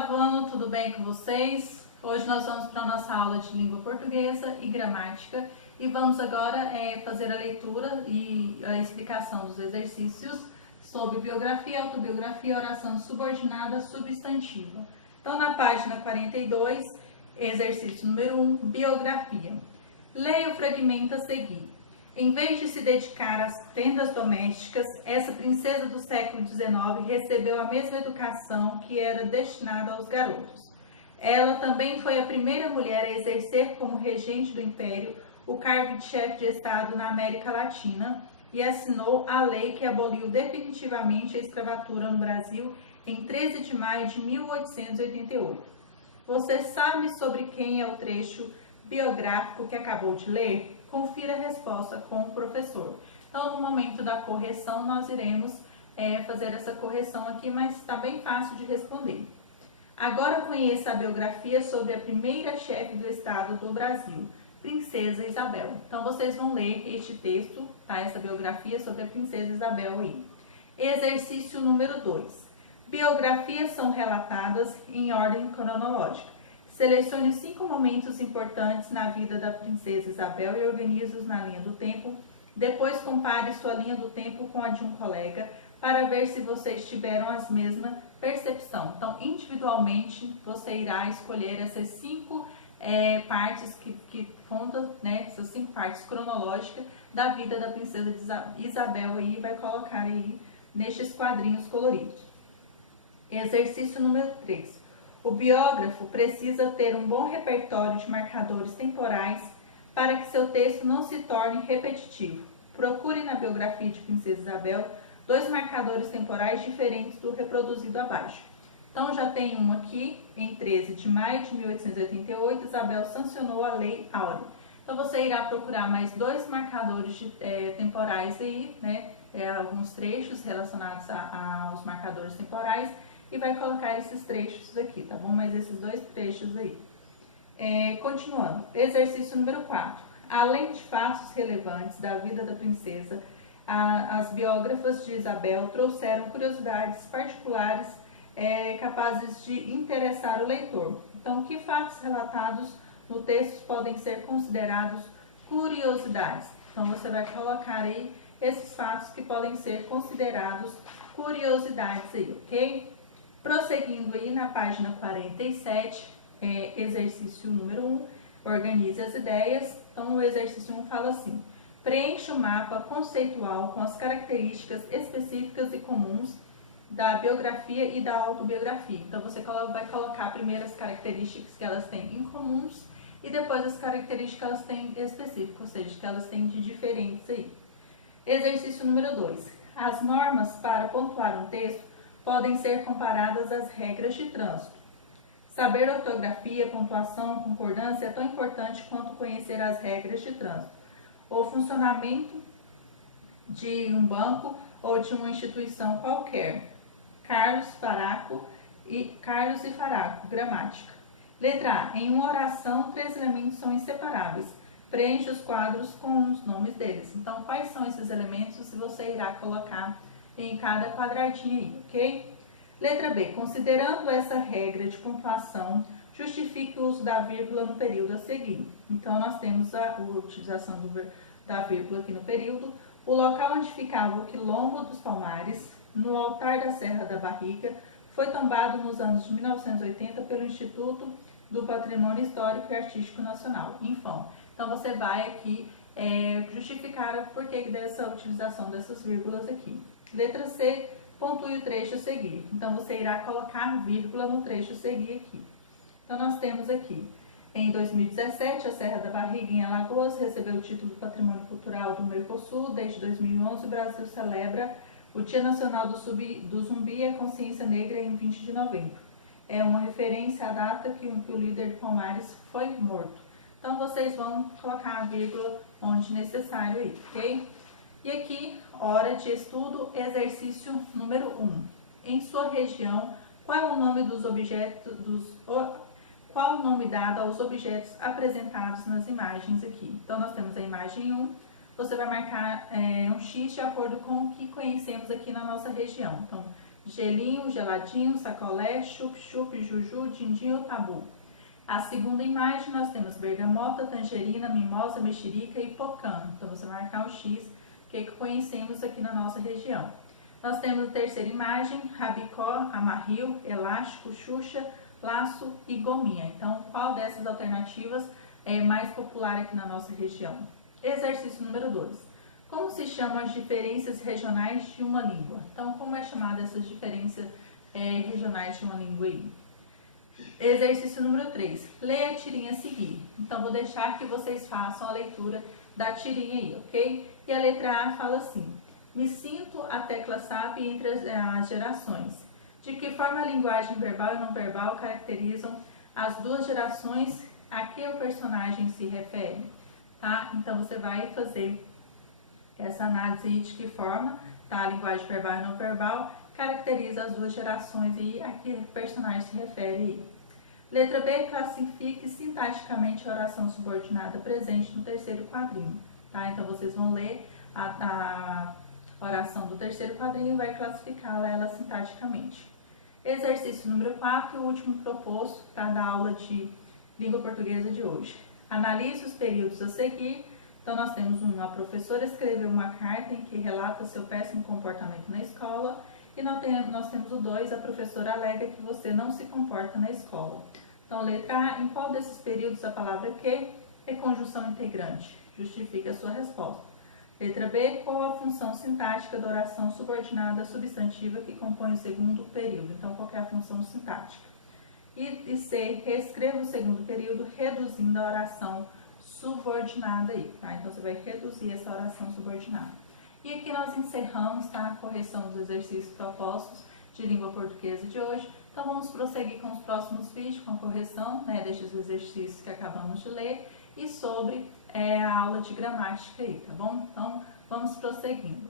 oitavano, tudo bem com vocês? Hoje nós vamos para a nossa aula de língua portuguesa e gramática e vamos agora fazer a leitura e a explicação dos exercícios sobre biografia, autobiografia, oração subordinada, substantiva. Então, na página 42, exercício número 1, biografia. Leia o fragmento a seguir. Em vez de se dedicar às tendas domésticas, essa princesa do século XIX recebeu a mesma educação que era destinada aos garotos. Ela também foi a primeira mulher a exercer como regente do Império o cargo de chefe de Estado na América Latina e assinou a lei que aboliu definitivamente a escravatura no Brasil em 13 de maio de 1888. Você sabe sobre quem é o trecho biográfico que acabou de ler? Confira a resposta com o professor. Então, no momento da correção, nós iremos fazer essa correção aqui, mas está bem fácil de responder. Agora conheça a biografia sobre a primeira chefe do Estado do Brasil, Princesa Isabel. Então, vocês vão ler este texto, tá? Essa biografia sobre a Princesa Isabel aí. Exercício número 2. Biografias são relatadas em ordem cronológica. Selecione 5 momentos importantes na vida da Princesa Isabel e organize-os na linha do tempo. Depois compare sua linha do tempo com a de um colega para ver se vocês tiveram a mesma percepção. Então, individualmente, você irá escolher essas 5 partes que contam, né, essas 5 partes cronológicas da vida da Princesa Isabel aí, vai colocar aí nestes quadrinhos coloridos. Exercício número 3. O biógrafo precisa ter um bom repertório de marcadores temporais para que seu texto não se torne repetitivo. Procure na biografia de Princesa Isabel 2 marcadores temporais diferentes do reproduzido abaixo. Então, já tem um aqui, em 13 de maio de 1888, Isabel sancionou a Lei Áurea. Então, você irá procurar mais 2 marcadores temporais aí, né? Alguns trechos relacionados aos marcadores temporais, e vai colocar esses trechos aqui, tá bom? Mas esses 2 trechos aí. Continuando, exercício número 4. Além de fatos relevantes da vida da princesa, as biógrafas de Isabel trouxeram curiosidades particulares capazes de interessar o leitor. Então, que fatos relatados no texto podem ser considerados curiosidades? Então, você vai colocar aí esses fatos que podem ser considerados curiosidades aí, ok? Prosseguindo aí na página 47, exercício número 1, organize as ideias. Então, o exercício 1 fala assim: preencha o mapa conceitual com as características específicas e comuns da biografia e da autobiografia. Então, você vai colocar primeiro as características que elas têm em comuns e depois as características que elas têm específicas, ou seja, que elas têm de diferentes aí. Exercício número 2. As normas para pontuar um texto podem ser comparadas às regras de trânsito. Saber ortografia, pontuação, concordância é tão importante quanto conhecer as regras de trânsito. O funcionamento de um banco ou de uma instituição qualquer. Carlos e Faraco, gramática. Letra A. Em uma oração, 3 elementos são inseparáveis. Preencha os quadros com os nomes deles. Então, quais são esses elementos você irá colocar em cada quadradinho aí, ok? Letra B. Considerando essa regra de pontuação, justifique o uso da vírgula no período a seguir. Então, nós temos a utilização da vírgula aqui no período. O local onde ficava o Quilombo dos Palmares, no altar da Serra da Barriga, foi tombado nos anos de 1980 pelo Instituto do Patrimônio Histórico e Artístico Nacional, INFAM. Então, você vai aqui justificar o porquê dessa utilização dessas vírgulas aqui. Letra C, pontue o trecho a seguir. Então, você irá colocar vírgula no trecho a seguir aqui. Então, nós temos aqui, em 2017, a Serra da Barriga, em Alagoas, recebeu o título do Patrimônio Cultural do Mercosul. Desde 2011, o Brasil celebra o Dia Nacional do Zumbi e a Consciência Negra em 20 de novembro. É uma referência à data que o líder de Palmares foi morto. Então, vocês vão colocar a vírgula onde necessário aí, ok? E aqui, hora de estudo, exercício número 1. Em sua região, qual é o nome dos objetos, qual o nome dado aos objetos apresentados nas imagens aqui? Então, nós temos a imagem 1, você vai marcar um X de acordo com o que conhecemos aqui na nossa região. Então, gelinho, geladinho, sacolé, chup-chup, juju, din-din ou tabu. A segunda imagem nós temos bergamota, tangerina, mimosa, mexerica e pocã. Então você vai marcar o X, que conhecemos aqui na nossa região. Nós temos a terceira imagem, rabicó, amarril, elástico, xuxa, laço e gominha. Então, qual dessas alternativas é mais popular aqui na nossa região? Exercício número 2. Como se chamam as diferenças regionais de uma língua? Então, como é chamada essas diferenças regionais de uma língua aí? Exercício número 3. Leia a tirinha a seguir. Então, vou deixar que vocês façam a leitura da tirinha aí, ok? E a letra A fala assim: me sinto a tecla SAP entre as gerações. De que forma a linguagem verbal e não verbal caracterizam as duas gerações a que o personagem se refere? Tá? Então, você vai fazer essa análise aí de que forma tá, a linguagem verbal e não verbal caracteriza as duas gerações e a que o personagem se refere aí. Letra B, classifique sintaticamente a oração subordinada presente no terceiro quadrinho. Tá? Então, vocês vão ler a oração do terceiro quadrinho e vai classificá-la ela sintaticamente. Exercício número 4, o último proposto tá, da aula de língua portuguesa de hoje. Analise os períodos a seguir. Então, nós temos a professora escreveu uma carta em que relata seu péssimo comportamento na escola. E nós temos o 2, a professora alega que você não se comporta na escola. Então, letra A, em qual desses períodos a palavra que é conjunção integrante? Justifique a sua resposta. Letra B, qual a função sintática da oração subordinada substantiva que compõe o segundo período? Então, qual é a função sintática? E C, reescreva o segundo período reduzindo a oração subordinada aí, tá? Então, você vai reduzir essa oração subordinada. E aqui nós encerramos, tá, a correção dos exercícios propostos de língua portuguesa de hoje. Então, vamos prosseguir com os próximos vídeos, com a correção, né, destes exercícios que acabamos de ler e sobre a aula de gramática aí, tá bom? Então, vamos prosseguindo.